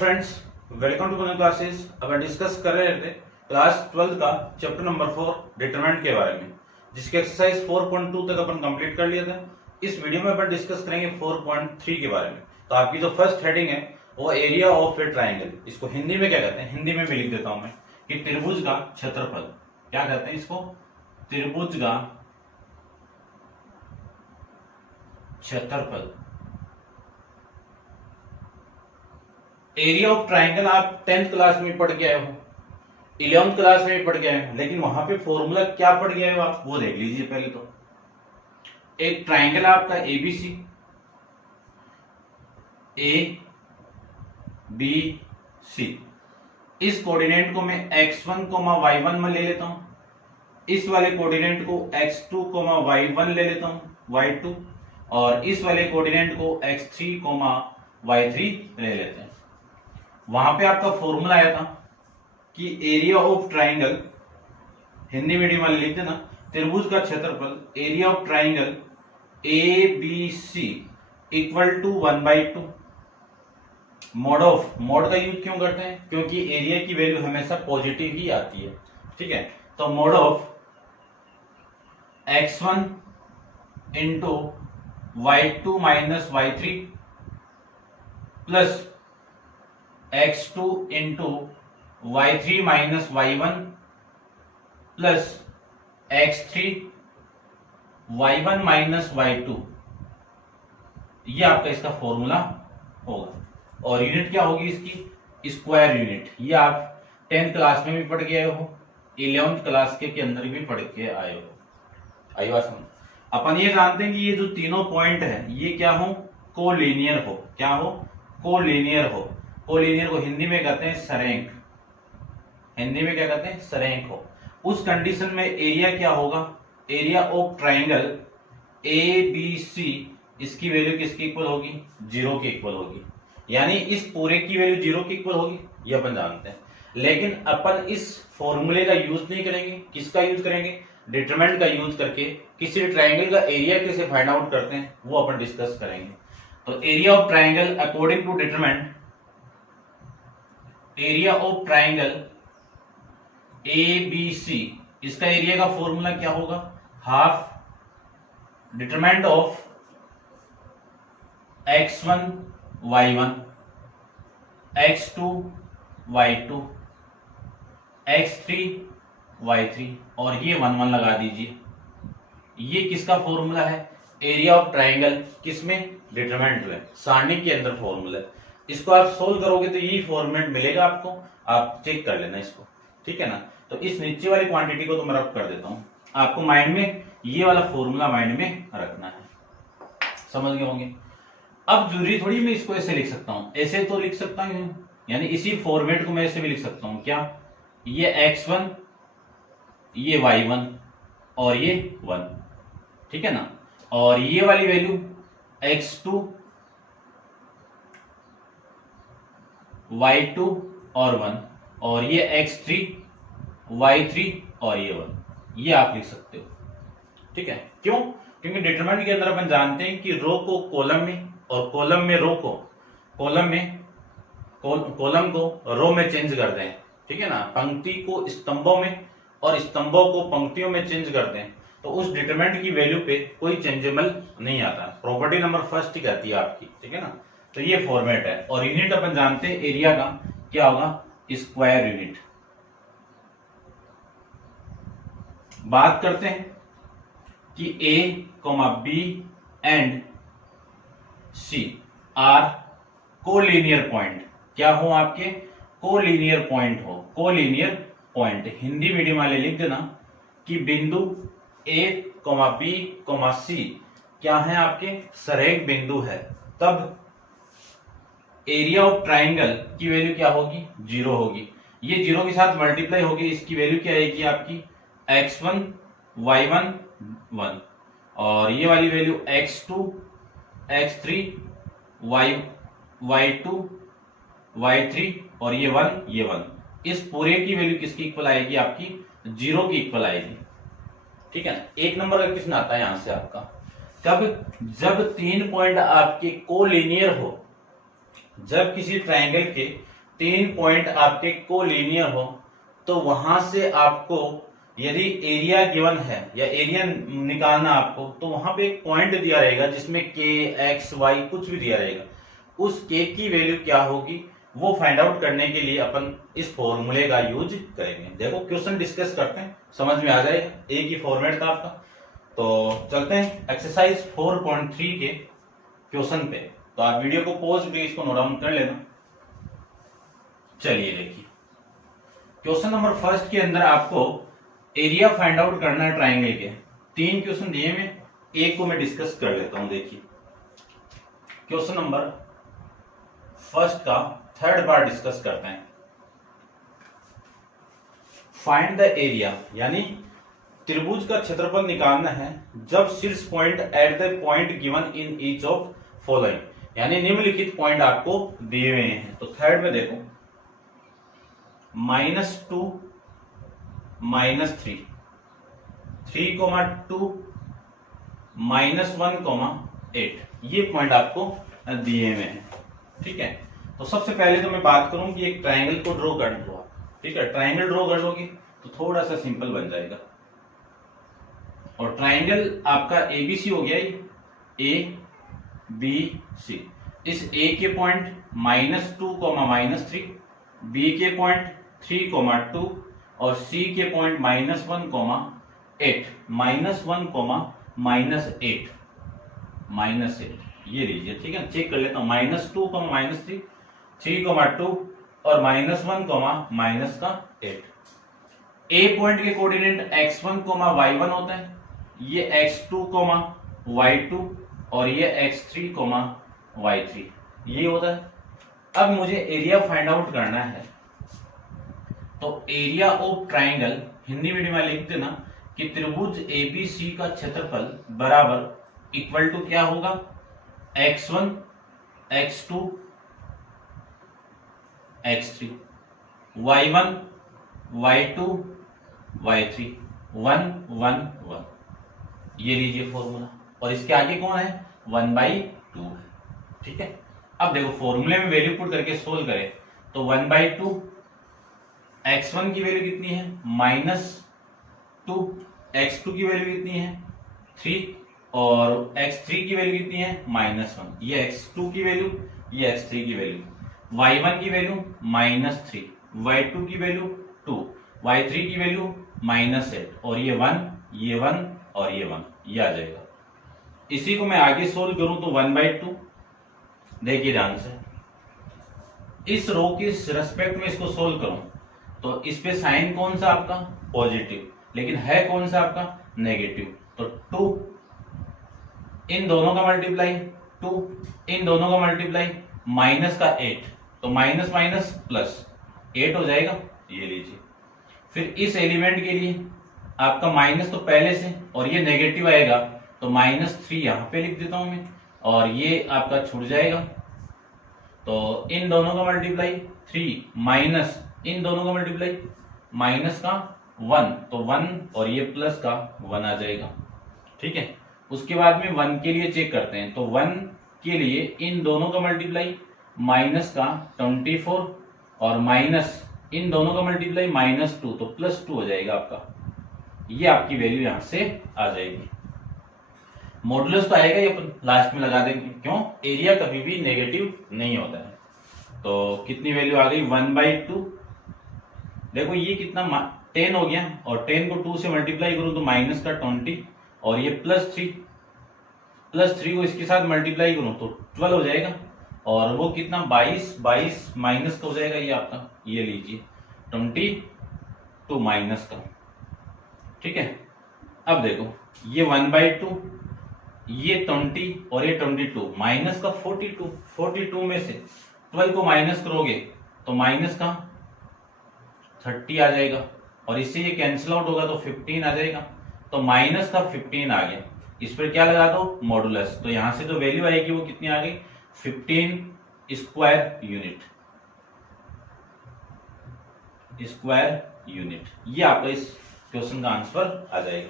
Friends, welcome to Pune classes. अब discuss कर रहे थे क्लास 12 का चैप्टर नंबर 4 डिटरमिनेंट के बारे में, जिसके एक्सरसाइज 4.2 तक अपन कंप्लीट कर लिया था। इस वीडियो में अपन डिस्कस करेंगे 4.3 के बारे में। तो आपकी जो फर्स्ट हेडिंग है वो एरिया ऑफ ए ट्राइंगल। इसको हिंदी में क्या कहते हैं, हिंदी में भी लिख देता हूं मैं कि त्रिभुज का क्षेत्रफल। क्या कहते हैं इसको? त्रिभुज का क्षेत्रफल। एरिया ऑफ ट्राइंगल आप 10th क्लास में पढ़ के आए हो, 11th क्लास में भी पढ़ के आए हो, लेकिन वहां पे फॉर्मूला क्या पढ़ के आए हो आप वो देख लीजिए पहले। तो एक ट्राइंगल आपका एबीसी, ए बी सी, इस कोऑर्डिनेट को मैं x1, y1 में ले लेता हूं, इस वाले कोऑर्डिनेट को x2, y1 ले लेता हूं, y2, और इस वाले कोऑर्डिनेट को x3, y3 ले लेते हैं। वहां पे आपका फॉर्मूला आया था कि area of triangle, Hindi medium वाले लिखते ना, त्रिभुज का क्षेत्रफल area of triangle A B C equal to 1/2। Mod का यूज क्यों करते हैं? क्योंकि एरिया की वैल्यू हमेशा पॉजिटिव ही आती है। ठीक है, तो mode of x1 into y2 minus y3 plus x2 into y3 minus y1 plus x3 y1 minus y2, ये आपका इसका फॉर्मूला होगा। और यूनिट क्या होगी इसकी? Square unit. ये आप 10th क्लास में भी पढ़ के आए हो, 11th क्लास के अंदर भी पढ़ के आए हो। आई बात समझ? अपन ये जानते हैं कि ये जो तीनों पॉइंट है ये क्या हो? कोलिनियर हो। क्या हो? कोलिनियर हो। कोलिनियर को हिंदी में कहते हैं सरेंक। हिंदी में क्या कहते हैं? सरेंक हो। उस कंडीशन में एरिया क्या होगा? Area of triangle A B C, इसकी वैल्यू किसकी इक्वल होगी? 0 के इक्वल होगी। यानी इस पूरे की वैल्यू 0 की इक्वल होगी, ये अपन जानते हैं। लेकिन अपन इस फॉर्मूले का यूज नहीं करेंगे। किसका यूज करेंगे? डिटरमिनेंट का यूज करके किसी ट्राइंगल का एरिया कैसे फाइंड आउट करते हैं वो अपन डिस्कस करेंगे। तो area of triangle according to determinant, area of triangle A B C, इसका एरिया का फॉर्मूला क्या होगा? Half determinant of x1 y1, x2 y2, x3 y3, और ये 1 1 लगा दीजिए। ये किसका फॉर्मूला है? Area of triangle. किसमें? डिटरमिनेंट में, सारणी के अंदर फॉर्मूला है। इसको आप सोल्व करोगे तो यही फॉर्मेट मिलेगा आपको, आप चेक कर लेना इसको। ठीक है ना? तो इस नीचे वाली क्वांटिटी को तो मैं रब कर देता हूं, आपको माइंड में ये वाला फॉर्मूला माइंड में रखना है। समझ गए होंगे? अब जरूरी थोड़ी मैं इसको ऐसे लिख सकता हूं, ऐसे तो लिख सकता हूं, यानी इसी फॉर्मेट को मैं ऐसे भी लिख सकता हूं। क्या? ये x1, ये y1 और ये 1। ठीक है ना? और ये वाली वैल्यू x2, y2 और 1, और ये x3, y3 और ये 1, ये आप लिख सकते हो। ठीक है? क्यों? क्योंकि डिटरमिनेंट के अंदर अपन जानते हैं कि रो को कॉलम में और कॉलम में रो को, कॉलम को रो में चेंज करते हैं। ठीक है ना? पंक्ति को स्तंभों में और स्तंभों को पंक्तियों में चेंज करते हैं। तो उस डिटरमिनेंट की वैल्यू पे कोई चेंजेबल नहीं आता। प्रॉपर्टी नंबर फर्स्ट ही कहती है आपकी। ठीक है ना? तो ये फॉर्मेट है। और यूनिट अपन जानते हैं एरिया का क्या होगा? Square unit. बात करते हैं कि A, B and C are collinear point. क्या हो आपके? कोलिनियर पॉइंट हो। कोलिनियर पॉइंट हिंदी मीडियम वाले लिख देना कि बिंदु A, B, C क्या है आपके? सरेख बिंदु है। तब एरिया ऑफ ट्राइंगल की वैल्यू क्या होगी? 0 होगी। ये 0 के साथ मल्टीप्लाई होगी, इसकी वैल्यू क्या आएगी आपकी? x1, y1 1, और ये वाली value x2, x3, y2, y3 और ये 1। इस पूरे की वैल्यू किसकी इक्वल आएगी? आपकी 0 की इक्वल आएगी। ठीक है ना? एक नंबर का क्वेश्चन आता है यहां से आपका, जब 3 पॉइंट आपके कोलिनियर हो, जब किसी ट्राइंगल के तीन पॉइंट आपके कोलिनियर हो तो वहां से आपको यदि एरिया गिवन है या एरिया निकालना आपको, तो वहां पे एक पॉइंट दिया रहेगा जिसमें के एक्स वाई कुछ भी दिया रहेगा, उस के की वैल्यू क्या होगी वो फाइंड आउट करने के लिए अपन इस फॉर्मूले का यूज करेंगे। देखो क्वेश्चन डिस्कस करते हैं, समझ में आ जाएगा, एक ही फॉर्मेट था आपका। तो चलते हैं एक्सरसाइज 4.3 के क्वेश्चन पे। तो आप वीडियो को पॉज करके इसको नोट डाउन कर लेना। चलिए देखिए, क्वेश्चन नंबर फर्स्ट के अंदर आपको एरिया फाइंड आउट करना है ट्राइंगल के। तीन क्वेश्चन दिए में, एक को मैं डिस्कस कर लेता हूं। देखिए क्वेश्चन नंबर फर्स्ट का थर्ड पार्ट डिस्कस करते हैं। फाइंड द एरिया, यानी त्रिभुज का क्षेत्रफल निकालना है जब शीर्ष point at the point given in each of following, यानी निम्नलिखित पॉइंट आपको दिए हुए हैं। तो थर्ड में देखो -2 -3 3,2 -1,8 ये पॉइंट आपको दिए हुए हैं। ठीक है, तो सबसे पहले तो मैं बात करूं कि एक ट्रायंगल को ड्रॉ कर दो आप। ठीक है, ट्रायंगल ड्रॉ कर दोगे तो थोड़ा सा सिंपल बन जाएगा। और ट्रायंगल आपका एबीसी हो गया, ए बी सी। इस ए के पॉइंट -2, -3, बी के पॉइंट 3,2 और सी के पॉइंट -1, -8 -8 ये लीजिए। ठीक है, चेक कर लेता हूं, -2, -3, 3,2 और -1, -8। ए पॉइंट के कोऑर्डिनेट x1, y1 होता है, ये x2, y2 और ये x3, y3 ये होता है। अब मुझे एरिया फाइंड आउट करना है, तो area of triangle Hindi medium में लिख देना कि त्रिभुज एबीसी का क्षेत्रफल बराबर इक्वल टू क्या होगा, x1, x2, x3, y1, y2, y3, 1, 1, 1 ये लीजिए फॉर्मूला। और इसके आगे कौन है, 1/2 है। ठीक है, अब देखो फॉर्मूले में वैल्यू पुट करके सोल्व करें तो 1/2, x1 की वैल्यू कितनी है -2, x2 की वैल्यू कितनी है 3 और x3 की वैल्यू कितनी है -1। ये x2 की वैल्यू, ये x3 की वैल्यू। y1 की वैल्यू -3, y2 की वैल्यू 2, y3 की वैल्यू -8 और ये 1, ये 1 और ये 1 ये आ जाएगा। इसी को मैं आगे सोल्व करूं तो 1/2, देखिए ध्यान से, इस रो के रेस्पेक्ट में इसको सोल्व करूं तो इस पे साइन कौन सा आपका पॉजिटिव, लेकिन है कौन सा आपका नेगेटिव। तो 2 इन दोनों का मल्टीप्लाई, 2 इन दोनों का मल्टीप्लाई, माइनस का 8 तो माइनस माइनस प्लस 8 हो जाएगा, ये लीजिए। फिर इस एलिमेंट के लिए आपका माइनस तो पहले से और ये नेगेटिव आएगा तो -3 यहां पे लिख देता हूं मैं और ये आपका छूट जाएगा। तो इन दोनों का मल्टीप्लाई 3 माइनस इन दोनों का मल्टीप्लाई माइनस का 1 तो 1 और ये प्लस का 1 आ जाएगा। ठीक है, उसके बाद में 1 के लिए चेक करते हैं तो 1 के लिए इन दोनों का मल्टीप्लाई माइनस का 24 और माइनस इन दोनों का मल्टीप्लाई -2 तो +2 हो जाएगा आपका। ये आपकी वैल्यू यहां से आ जाएगी। मॉडुलस तो आएगा ही, अपन लास्ट में लगा देंगे, क्यों, एरिया कभी भी नेगेटिव नहीं होता है। तो कितनी वैल्यू आ गई 1/2। देखो ये कितना 10 हो गया और 10 को 2 से मल्टीप्लाई करूं तो माइनस का 20 और ये +3 को इसके साथ मल्टीप्लाई करूं तो 12 हो जाएगा और वो कितना 22 माइनस का हो जाएगा ये आपका, ये लीजिए 22 माइनस का। ठीक है, अब देखो ये 1/2, ये 20 और ये 22 माइनस का 42 में से 12 को माइनस करोगे तो माइनस का 30 आ जाएगा और इससे ये कैंसिल आउट होगा तो 15 आ जाएगा। तो माइनस का 15 आ गया, इस पर क्या लगा दो मॉडुलस, तो यहां से जो वैल्यू आएगी वो कितनी आ गई 15 स्क्वायर यूनिट। ये आपका इस क्वेश्चन का आंसर आ जाएगा।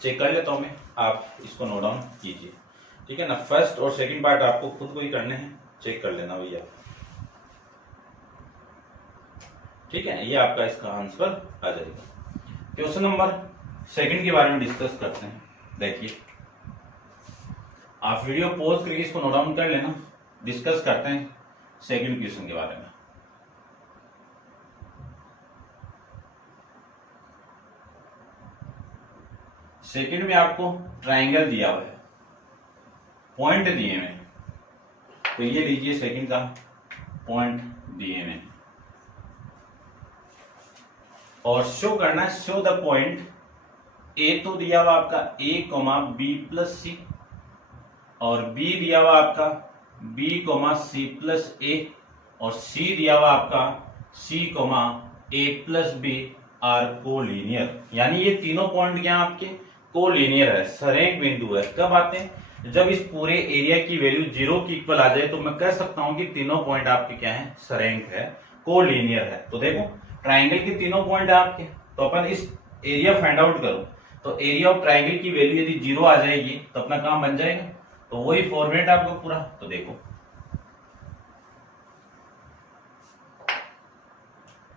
चेक कर लेता हूं मैं, आप इसको नोट डाउन कीजिए। ठीक है ना, फर्स्ट और सेकंड पार्ट आपको खुद को ही करने हैं, चेक कर लेना भैया। ठीक है, ये आपका इसका आंसर आ जाएगा। क्वेश्चन नंबर सेकंड के बारे में डिस्कस करते हैं। देखिए, आप वीडियो पॉज करके इसको नोट डाउन कर लेना, डिस्कस करते हैं सेकंड क्वेश्चन के बारे में। सेकंड में आपको ट्रायंगल दिया हुआ है, पॉइंट दिए हुए, तो ये लीजिए सेकंड का पॉइंट दिए हुए और शो करना है, शो द पॉइंट ए तो दिया हुआ आपका a, b प्लस सी और b दिया हुआ आपका b, c प्लस a और c दिया हुआ आपका c, a plus b are collinear. यानी ये तीनों पॉइंट क्या आपके कोलिनियर है, सरेख बिंदु है। कब आते हैं? जब इस पूरे एरिया की वैल्यू 0 की इक्वल आ जाए तो मैं कह सकता हूं कि तीनों पॉइंट आपके क्या है, सरेख है, कोलिनियर है। तो देखो, ट्राइंगल के तीनों पॉइंट है आपके, तो अपन इस एरिया फाइंड आउट करो, तो एरिया ऑफ ट्राइंगल की वैल्यू यदि 0 आ जाएगी तो अपना काम बन जाएगा। तो वही फॉर्मेट आपको पूरा, तो देखो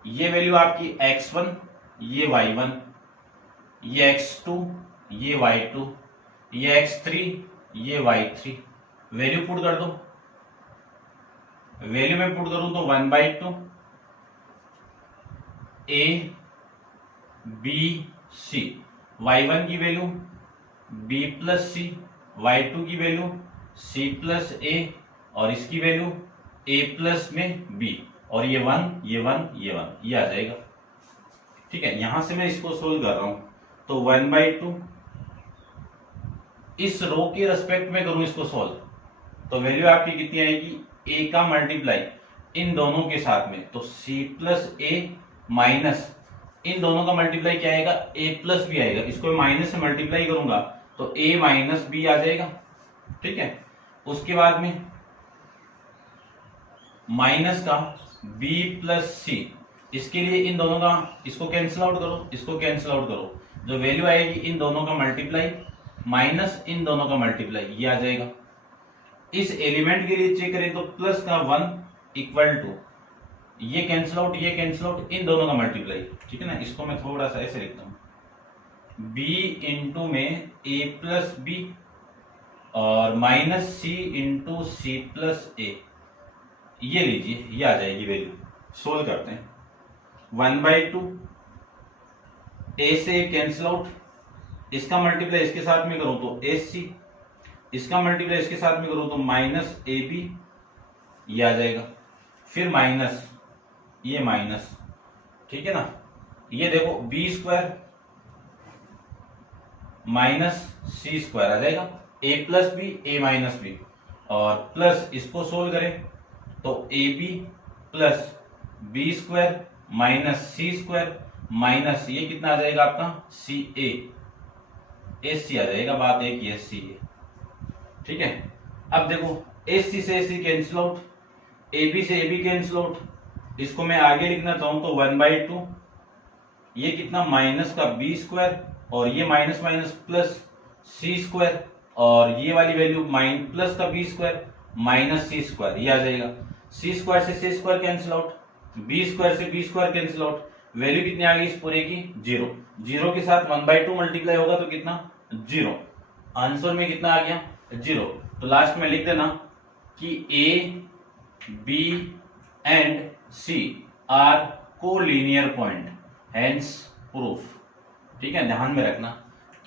ये वैल्यू आपकी x1, ये y1, ये x2, ये y2, ये x3, ये y3, वैल्यू पुट कर दो। वैल्यू में पुट करूं तो 1/2 a b c, y1 की वैल्यू b प्लस सी, y2 की वैल्यू c प्लस a और इसकी वैल्यू a प्लस में b और ये 1, ये 1, ये 1, ये आ जाएगा। ठीक है, यहां से मैं इसको सोल्व कर रहा हूं तो 1/2 इस रो के रेस्पेक्ट में करूं इसको सोल्व तो वैल्यू आपकी कितनी आएगी, a का मल्टीप्लाई इन दोनों के साथ में तो c प्लस a माइनस इन दोनों का मल्टीप्लाई क्या आएगा, a प्लस b आएगा। इसको मैं माइनस से मल्टीप्लाई करूंगा तो a माइनस b आ जाएगा। ठीक है, उसके बाद में माइनस का b प्लस c, इसके लिए इन दोनों का इसको कैंसिल आउट करो, इसको कैंसिल आउट करो, जो वैल्यू आएगी इन दोनों का मल्टीप्लाई माइनस इन दोनों का मल्टीप्लाई, ये आ जाएगा। इस एलिमेंट के लिए चेक करें तो प्लस का 1 इक्वल टू ये कैंसिल आउट, ये कैंसिल आउट, इन दोनों का मल्टीप्लाई। ठीक है ना, इसको मैं थोड़ा सा ऐसे लिखता हूं, b इंटू में a प्लस बी और minus c into C plus a, ये लीजिए, ये आ जाएगी वैल्यू। सोल्व करते हैं, 1/2 a से कैंसिल आउट, इसका मल्टीप्लाई इसके साथ में करूं तो ac, इसका मल्टीप्लाई इसके साथ में करूं तो माइनस ab, ये आ जाएगा। फिर माइनस, ये माइनस, ठीक है ना, ये देखो b square minus C square आ जाएगा, a plus B, a minus B और प्लस इसको सोल्व करें तो ab plus B square minus C square minus ये कितना आ जाएगा आपका सी ए, एस सी आ जाएगा, बात एक एस सी है। ठीक है, अब देखो एस सी से S C cancel out, A B से ए बी कैंसिल आउट, इसको मैं आगे लिखना चाहूं तो 1/2 ये कितना माइनस का बी स्क्वायर और ये minus minus plus C square और ये वाली वैल्यू माइन प्लस का B square minus C square, ये आ जाएगा। सी स्क्वायर से C square cancel out, B square से B square cancel out, value कितनी आ गई इस पूरे की 0, 0 के साथ 1/2 मल्टीप्लाई होगा तो कितना 0, आंसर में कितना आ गया 0। तो लास्ट में लिख देना कि A B and C are collinear point, hence proof. ठीक है, ध्यान में रखना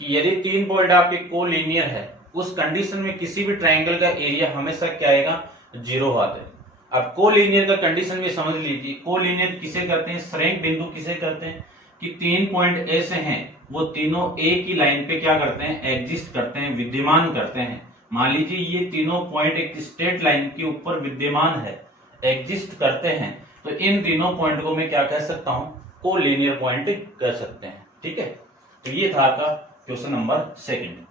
कि यदि 3 पॉइंट आपके कोलिनियर है उस कंडीशन में किसी भी ट्रायंगल का एरिया हमेशा क्या आएगा 0 आता है। अब कोलिनियर का कंडीशन में समझ लीजिए, कोलिनियर किसे करते हैं, सरेख बिंदु किसे करते हैं कि 3 पॉइंट ऐसे हैं वो तीनों एक ही लाइन पे क्या करते हैं, एग्जिस्ट करते हैं, विद्यमान करते हैं। मान लीजिए ये तीनों पॉइंट एक स्ट्रेट लाइन के ऊपर विद्यमान है, एग्जिस्ट करते हैं, तो इन तीनों पॉइंट को मैं क्या कह सकता हूं, कोलिनियर पॉइंट कह सकते हैं। ठीक है, तो ये था आपका क्वेश्चन नंबर सेकंड।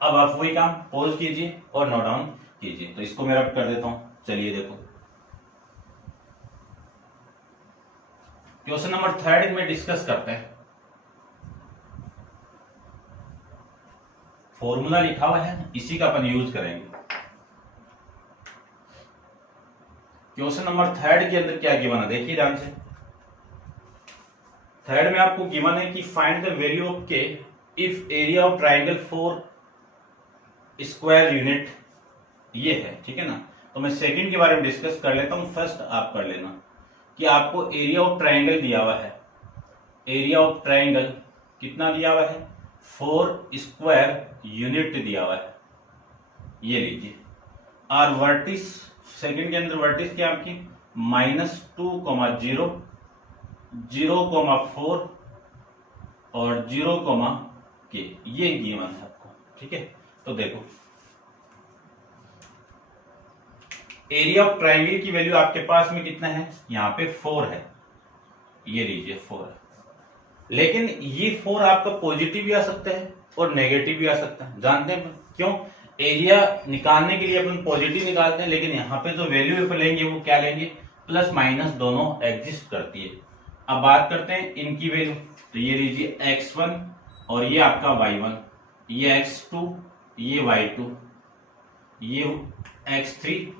अब आप वही काम पॉज कीजिए और नोट डाउन कीजिए। तो इसको मैं रब कर देता हूं, चलिए देखो क्वेश्चन नंबर 3 में डिस्कस करते हैं। फॉर्मूला लिखा हुआ है, इसी का अपन यूज करेंगे। क्वेश्चन नंबर 3 के अंदर क्या गिवन है, देखिए ध्यान से, थर्ड में आपको गिवन है कि फाइंड द वैल्यू ऑफ के if area of triangle 4 square unit, ये है, ठीक है ना। तो मैं सेकंड के बारे में डिस्कस कर लेता हूं, फर्स्ट आप कर लेना कि आपको एरिया ऑफ ट्राइंगल दिया हुआ है। एरिया ऑफ ट्राइंगल कितना दिया हुआ है? 4 स्क्वायर यूनिट दिया हुआ है, ये लीजिए। और वर्टिस, सेकंड के अंदर वर्टिस क्या आपकी -2, 0, 0,4 और 0, ये गिवन है आपको, ठीक है। तो देखो एरिया ऑफ ट्राइंगल की वैल्यू आपके पास में कितना है? यहाँ पे 4 है, ये लीजिए 4 है। लेकिन ये 4 आपका पॉजिटिव भी आ सकता है और नेगेटिव भी आ सकता है। जानते हैं क्यों? एरिया निकालने के लिए अपन पॉजिटिव निकालते हैं, लेकिन यहाँ पे जो वैल्यू पे लेंगे वो क्या लेंगे? प्लस माइनस दोनों एग्जिस्ट करती है। अब बात करते हैं इनकी वैल्यू। तो ये लीजिए x1 और ये आपका y1, ये x2, ये y2, ये x3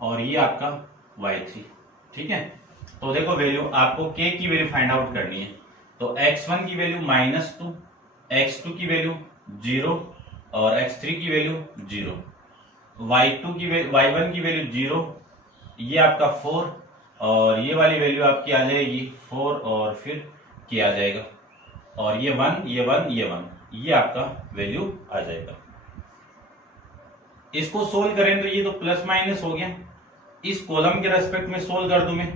और ये आपका y3, ठीक है। तो देखो वैल्यू आपको k की वैल्यू फाइंड आउट करनी है। तो x1 की वैल्यू -2, x2 की वैल्यू 0 और x3 की वैल्यू 0, y1 की वैल्यू 0, ये आपका 4 और ये वाली वैल्यू आपकी आ जाएगी 4 और फिर k आ जाएगा और ये 1, ये 1, ये 1, ये आपका वैल्यू आ जाएगा। इसको सोल्व करें तो ये तो प्लस माइनस हो गया। इस कॉलम के रेस्पेक्ट में सोल्व कर दूं मैं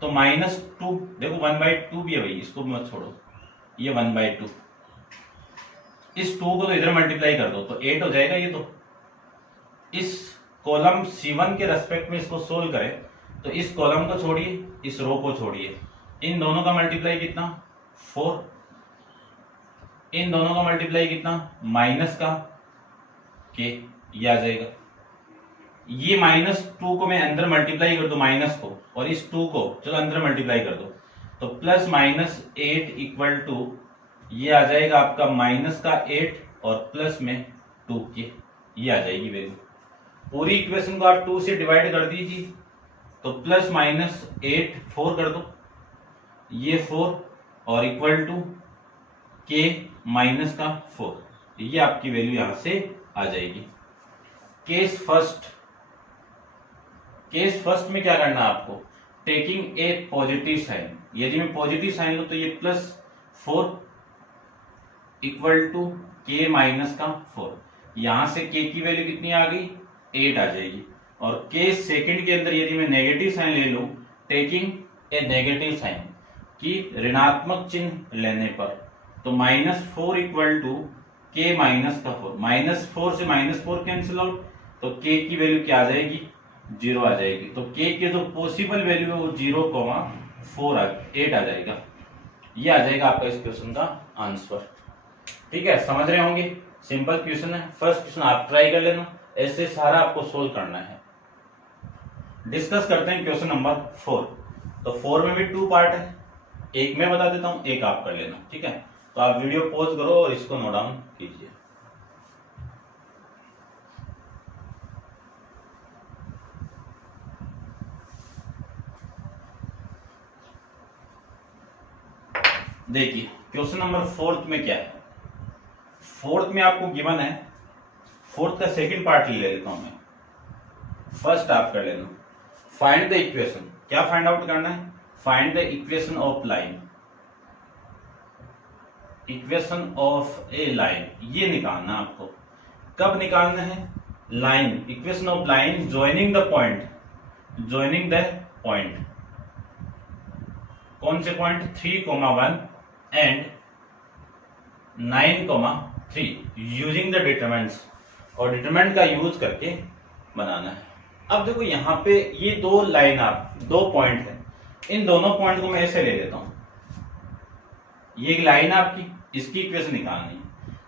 तो -2, देखो 1/2 भी है भाई, इसको मत छोड़ो, ये 1/2, इस 2 को तो इधर मल्टीप्लाई कर दो तो 8 हो जाएगा। ये तो इस कॉलम C1 के रेस्पेक्ट में इसको सोल्व करें तो इस कॉलम को छोड़िए, इस रो को छोड़िए, इन दोनों का मल्टीप्लाई कितना? 4, इन दोनों का मल्टीप्लाई कितना? माइनस का k, ये आ जाएगा। ये -2 को मैं अंदर मल्टीप्लाई कर दो माइनस को, और इस 2 को चलो अंदर मल्टीप्लाई कर दो तो +-8 = ये आ जाएगा आपका -8 और प्लस में 2k, ये आ जाएगी वैल्यू। पूरी इक्वेशन को आप 2 से डिवाइड कर दीजिए तो +-8 4 कर दो, ये 4 और = k -4, ये आपकी वैल्यू यहां से आ जाएगी। केस फर्स्ट में क्या करना है आपको? टेकिंग ए पॉजिटिव साइन, यदि मैं पॉजिटिव साइन लूं तो ये +4 = k -4, यहां से k की वैल्यू कितनी आ गई? 8 आ जाएगी। और केस सेकंड के अंदर यदि मैं नेगेटिव साइन ले लूं, टेकिंग ए नेगेटिव साइन की ऋणात्मक चिन्ह लेने पर, तो -4 = k -4, -4 से -4 कैंसिल आउट तो k की वैल्यू क्या आ जाएगी? 0 आ जाएगी। तो k के जो पॉसिबल वैल्यू है वो 0,4 8 आ जाएगा। ये आ जाएगा आपका इस क्वेश्चन का आंसर, ठीक है। समझ रहे होंगे, सिंपल क्वेश्चन है। फर्स्ट क्वेश्चन आप ट्राई कर लेना, ऐसे सारा आपको सोल्व करना है। डिस्कस करते हैं क्वेश्चन नंबर 4। तो 4 में भी 2 पार्ट है, एक मैं बता देता हूं, एक आप कर लेना, ठीक है। तो आप वीडियो पॉज करो और इसको नोट डाउन कीजिए। देखिए क्वेश्चन नंबर 4 में क्या है। 4 में आपको गिवन है, 4 का सेकंड पार्ट ले लेता हूं मैं, फर्स्ट आप कर लेना। फाइंड द इक्वेशन, क्या फाइंड आउट करना है? Find the equation of line, equation of A line, ये निकालना आपको। कब निकालना है? Line, equation of line joining the point, joining the point, कौन से point? 3,1 and 9,3 using the determinants, और डिटरमिनेंट का यूज करके बनाना है। अब देखो यहाँ पे ये 2 लाइन, आप 2 पॉइंट है, इन दोनों पॉइंट को मैं ऐसे ले लेता हूं। ये एक लाइन आपकी, इसकी इक्वेशन निकालनी है।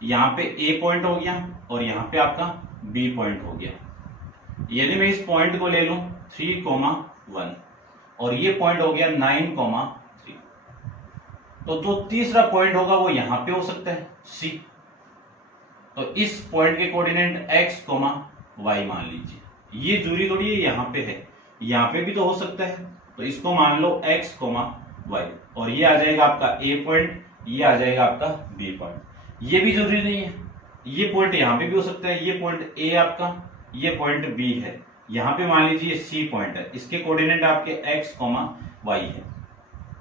यहाँ पे A पॉइंट हो गया और यहाँ पे आपका B पॉइंट हो गया। यदि मैं इस पॉइंट को ले लूं 3,1 और ये पॉइंट हो गया 9,3, तो जो तीसरा पॉइंट होगा वो यहां पे हो सकता है C। तो इस पॉइंट के कोऑर्डिनेट x, y मान लीजिए। ये दूरी थोड़ी यहां पे है, यहां पे भी तो हो सकता है, तो इसको मान लो x, y, और ये आ जाएगा आपका a पॉइंट, ये आ जाएगा आपका b पॉइंट। ये भी जरूरी नहीं है, ये पॉइंट यहाँ पे भी हो सकता है, ये पॉइंट a आपका, ये पॉइंट b है, यहाँ पे मान लीजिए c पॉइंट है, इसके कोऑर्डिनेट आपके x, y है,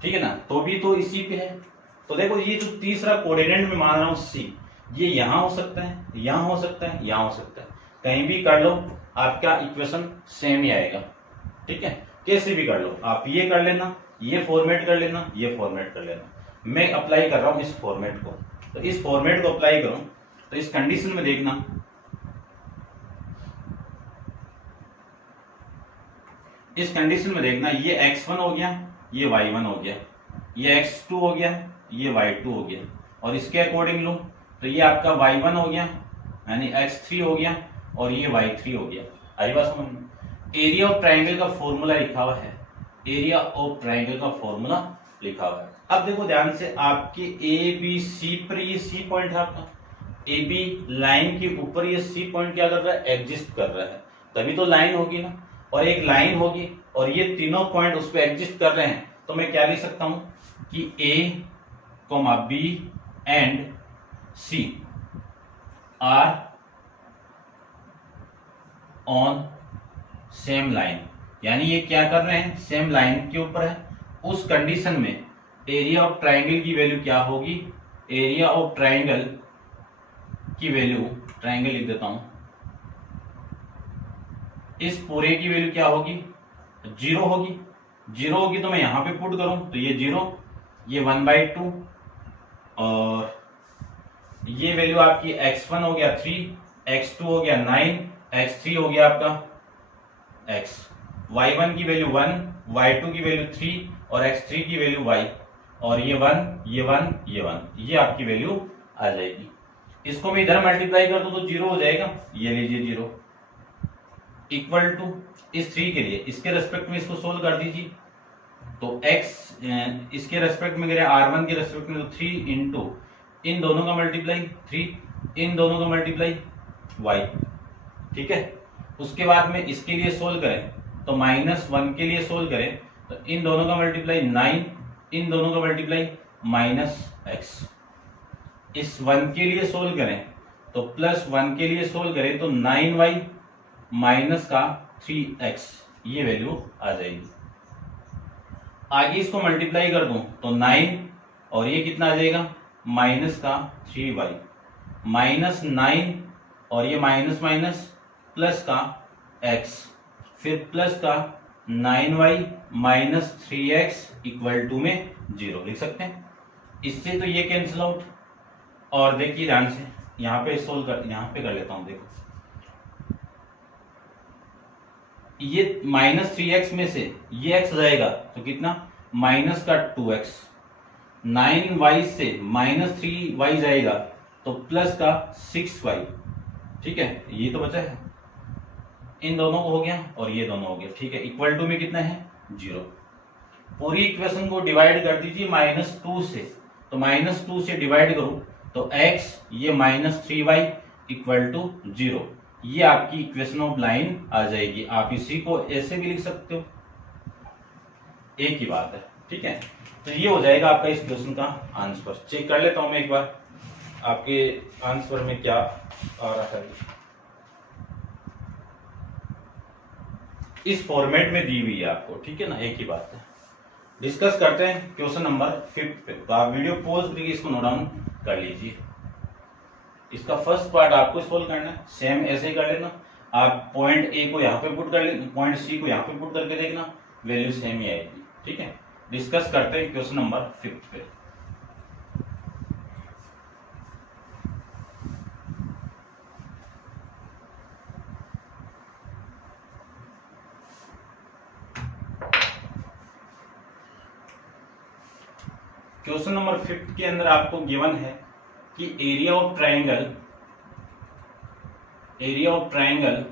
ठीक है ना, तो भी तो इसी पे है। तो देखो ये जो तीसरा कोऑर्डिनेट में मान रहा हूँ c, ये यहाँ हो सकता है, यहाँ हो सकता है, यहाँ हो सकता है, कहीं भी कर लो आपका इक्वेशन सेम ही आएगा, ठीक है, कैसे भी कर लो आप, ये कर लेना, ये फॉर्मेट कर लेना, ये फॉर्मेट कर लेना। मैं अप्लाई कर रहा हूं इस फॉर्मेट को, तो इस फॉर्मेट को अप्लाई करूं तो इस कंडीशन में देखना, इस कंडीशन में देखना, ये x1 हो गया, ये y1 हो गया, ये x2 हो गया, ये y2 हो गया, और इसके अकॉर्डिंग लो तो ये आपका y1 हो गया यानी x3 हो गया, और ये y3 हो गया। आई बात समझ में? एरिया ऑफ ट्राइंगल का फॉर्मूला लिखा हुआ है, एरिया ऑफ ट्राइंगल का फॉर्मूला लिखा हुआ है। अब देखो ध्यान से, आपके ए बी सी पर ये सी पॉइंट है आपका, ए बी लाइन के ऊपर ये सी पॉइंट क्या कर रहा है, एग्जिस्ट कर रहा है, तभी तो लाइन होगी ना, और एक लाइन होगी और ये तीनों पॉइंट उस पर एग्जिस्ट कर रहे हैं, तो मैं क्या लिख सकता हूं कि A B and C are on same line, यानी ये क्या कर रहे हैं, सेम लाइन के ऊपर है। उस कंडीशन में एरिया ऑफ ट्राइंगल की वैल्यू क्या होगी, एरिया ऑफ ट्राइंगल की वैल्यू, ट्राइंगल लिख देता हूं, इस पूरे की वैल्यू क्या होगी, 0 होगी। 0 होगी तो मैं यहां पे पुट करूं तो ये 0, ये 1/2, और ये वैल्यू आपकी x1 हो गया 3, x2 हो गया 9, x3 हो गया आपका x, y1 की वैल्यू 1, y2 की वैल्यू 3 और x3 की वैल्यू y, और ये 1, ये 1, ये 1, ये आपकी वैल्यू आ जाएगी। इसको मैं इधर मल्टीप्लाई कर दूं तो 0 हो जाएगा, ये लीजिए 0 इक्वल टू इस 3 के लिए, इसके रेस्पेक्ट में इसको सोल्व कर दीजिए, तो x इसके रेस्पेक्ट में गिरे r1 के रेस्पेक्ट में, तो 3 इंटू इन दोनों का मल्टीप्लाई 3, इन दोनों का मल्टीप्लाई y, ठीक है। उसके बाद में इसके लिए सोल्व करें तो -1 के लिए सोल्व करें तो इन दोनों का मल्टीप्लाई 9, इन दोनों का मल्टीप्लाई -x, इस 1 के लिए सोल्व करें तो +1 के लिए सोल्व करें तो 9y माइनस का 3x, ये वैल्यू आ जाएगी। आगे इसको मल्टीप्लाई कर दूं तो 9 और ये कितना आ जाएगा, माइनस का 3y, -9 और ये माइनस माइनस प्लस का x, फिर प्लस का 9y minus 3x equal to में 0 लिख सकते हैं। इससे तो ये कैंसिल आउट, और देखिए ध्यान से यहाँ पे सोल्व कर, यहाँ पे कर लेता हूं, देखो ये -3x में से ये x जाएगा तो कितना, माइनस का 2x, 9y से -3y जाएगा तो प्लस का 6y, ठीक है, ये तो बचा है, इन दोनों को हो गया और ये दोनों हो गया, ठीक है, इक्वल टू में कितना है 0। पूरी इक्वेशन को डिवाइड कर दीजिए -2 से, तो -2 से डिवाइड करूं तो x ये -3y इक्वल टू 0, ये आपकी इक्वेशन ऑफ लाइन आ जाएगी। आप इसी को ऐसे भी लिख सकते हो, एक ही बात है, ठीक है। तो ये हो जाएगा आपका इस क्वेश्चन का आंसर। चेक कर लेता हूं मैं एक बार आपके आंसर में क्या आ रहा है। इस फॉर्मेट में दी हुई है आपको, ठीक है ना, एक ही बात है। डिस्कस करते हैं क्वेश्चन नंबर 5 पे, तो आप वीडियो पॉज करके इसको नोट डाउन कर लीजिए। इसका फर्स्ट पार्ट आपको सोल्व करना है, सेम ऐसे ही कर लेना। आप पॉइंट ए को यहाँ पे पुट कर लेना, पॉइंट सी को यहाँ पे पुट करके देखना, वैल्यू सेम ही आएगी, ठीक है। डिस्कस करते हैं क्वेश्चन नंबर 5 पे। क्वेश्चन नंबर 5 के अंदर आपको गिवन है कि area of triangle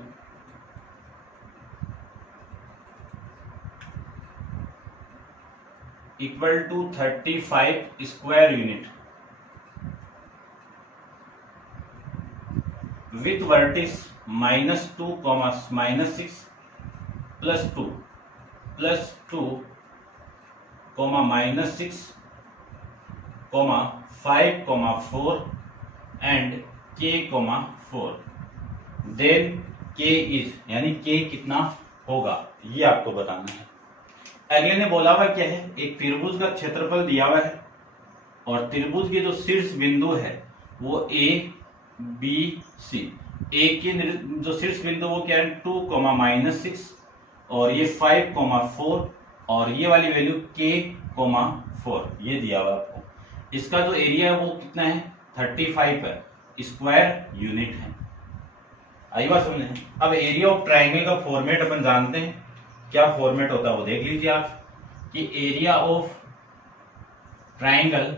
equal to 35 square unit with vertices -2, -6 +2 +2 comma -6 comma 5 comma 4 and k comma 4, then k is, यानी k कितना होगा ये आपको बताना है। अगले ने बोला हुआ क्या है, एक त्रिभुज का क्षेत्रफल दिया हुआ है और त्रिभुज के जो शीर्ष बिंदु है वो a b c, a के जो शीर्ष बिंदु वो क्या है 2 -6 और ये 5 4 और ये वाली वैल्यू k 4 ये दिया हुआ आपको। इसका जो एरिया है वो कितना है 35 है, स्क्वायर यूनिट है। आई बात समझे। अब एरिया ऑफ ट्राइंगल का फॉर्मेट अपन जानते हैं, क्या फॉर्मेट होता है वो देख लीजिए आप, कि area of triangle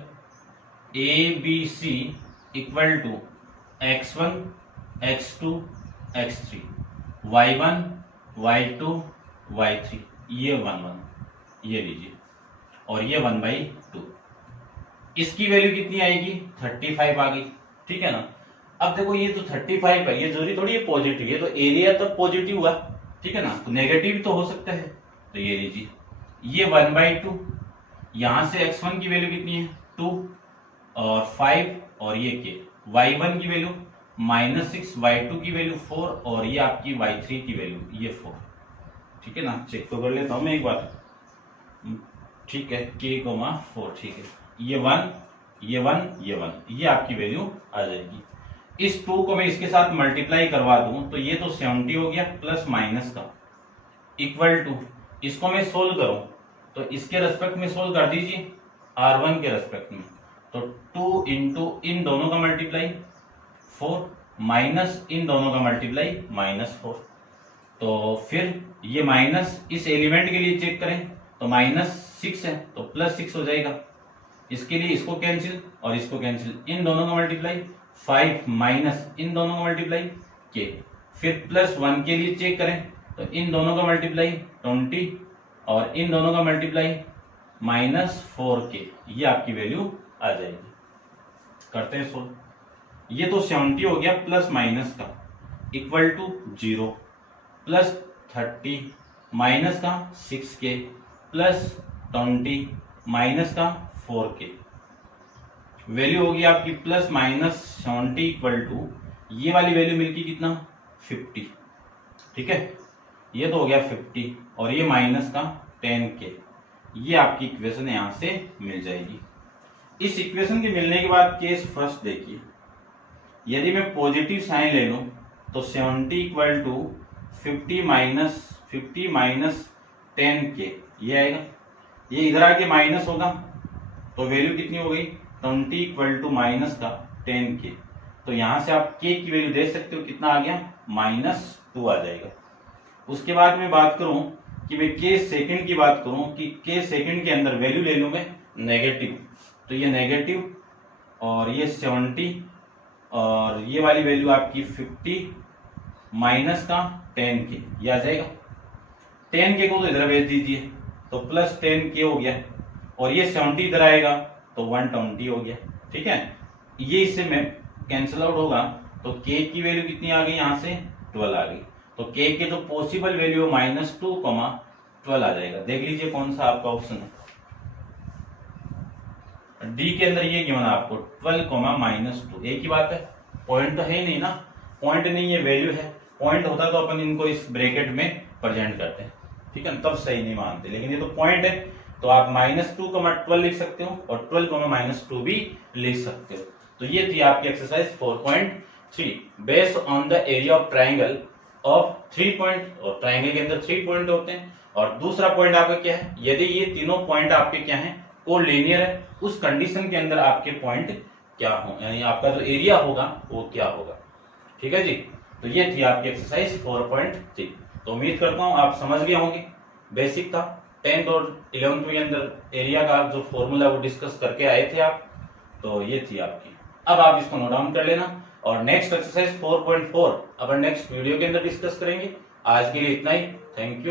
ABC equal to x1 x2 x3 y1 y2 y3, ये 1 1 ये लीजिए और ये 1/2। इसकी वैल्यू कितनी आएगी 35 आ गई, ठीक है ना। अब देखो ये तो 35 है, ये जरूरी थोड़ी है पॉजिटिव, ये तो एरिया तो पॉजिटिव हुआ, ठीक है ना, तो नेगेटिव तो हो सकता है। तो ये लीजिए ये 1/2, यहां से x1 की वैल्यू कितनी है 2 और 5 और ये के, y1 की वैल्यू -6, y2 की वैल्यू 4 और ये आपकी y3 की वैल्यू ये 4, ठीक है ना। चेक तो कर लेता हूं मैं एक बार, ठीक है k 4, ठीक है, ये 1 ये 1 ये 1 ये आपकी वैल्यू आ जाएगी। इस 2 को मैं इसके साथ मल्टीप्लाई करवा दूं तो ये तो 70 हो गया प्लस माइनस का, इक्वल टू, इसको मैं सोल्व करूं तो इसके रेस्पेक्ट में सोल्व कर दीजिए r1 के रेस्पेक्ट में, तो 2 इंटू इन दोनों का मल्टीप्लाई 4 माइनस इन दोनों का मल्टीप्लाई -4, तो फिर ये माइनस इस एलिमेंट के लिए चेक करें तो -6 है तो +6 हो जाएगा, इसके लिए इसको कैंसिल और इसको कैंसिल, इन दोनों का मल्टीप्लाई 5 माइनस इन दोनों का मल्टीप्लाई k, फिर +1 के लिए चेक करें तो इन दोनों का मल्टीप्लाई 20 और इन दोनों का मल्टीप्लाई -4k, ये आपकी वैल्यू आ जाएगी। करते हैं सोल्व, ये तो 70 हो गया प्लस माइनस का इक्वल टू 0 प्लस 30 माइनस का 6k प्लस 20 माइनस का 4k, वैल्यू होगी आपकी +-70 इक्वल टू ये वाली वैल्यू मिलती कितना 50, ठीक है, ये तो हो गया 50 और ये माइनस का 10k, ये आपकी इक्वेशन यहां से मिल जाएगी। इस इक्वेशन के मिलने के बाद केस फर्स्ट देखिए, यदि मैं पॉजिटिव साइन ले लूं तो 70 इक्वल टू 50 माइनस 10k ये आएगा, ये इधर आके माइनस होगा तो वैल्यू कितनी हो गई 20 इक्वल टू माइनस का 10k, तो यहां से आप k की वैल्यू देख सकते हो कितना आ गया -2 आ जाएगा। उसके बाद मैं बात करूं कि मैं k सेकंड की बात करूं कि k सेकंड के अंदर वैल्यू ले लूं मैं नेगेटिव, तो ये नेगेटिव और ये 70 और ये वाली वैल्यू आपकी 50 माइनस का 10k ये आ जाएगा। 10k को तो इधर भेज दीजिए तो +10k हो गया और ये 70 इधर आएगा तो 120 हो गया, ठीक है, ये इससे में कैंसिल आउट होगा तो k की वैल्यू कितनी आ गई यहां से 12 आ गई, तो k के जो पॉसिबल वैल्यू -2, 12 आ जाएगा। देख लीजिए कौन सा आपका ऑप्शन है, डी के अंदर ये गिवन है आपको 12, -2, एक ही बात है, पॉइंट तो है ही नहीं ना, पॉइंट नहीं है वैल्यू है, पॉइंट होता तो अपन इनको इस ब्रैकेट में प्रेजेंट करते हैं, ठीक है, तब सही नहीं मानते, लेकिन ये तो पॉइंट है तो आप -2, 12 लिख सकते हो और 12, -2 भी लिख सकते हो। तो ये थी आपकी exercise 4.3 based on the area of triangle of 3 point, और ट्राइंगल के अंदर 3 पॉइंट होते हैं। और दूसरा पॉइंट आपका क्या है, यदि ये तीनों पॉइंट आपके क्या है कोलिनियर है, उस कंडीशन के अंदर आपके पॉइंट क्या हो, यानी आपका जो एरिया होगा वो क्या होगा, ठीक है जी। तो ये थी आपकी एक्सरसाइज 4.3। तो उम्मीद करता हूं आप समझ गए होंगे, बेसिक था, 10th और 11th के अंदर एरिया का जो फॉर्मूला वो डिस्कस करके आए थे आप, तो ये थी आपकी। अब आप इसको नोट डाउन कर लेना और नेक्स्ट एक्सरसाइज 4.4 अपन नेक्स्ट वीडियो के अंदर डिस्कस करेंगे। आज के लिए इतना ही, थैंक यू।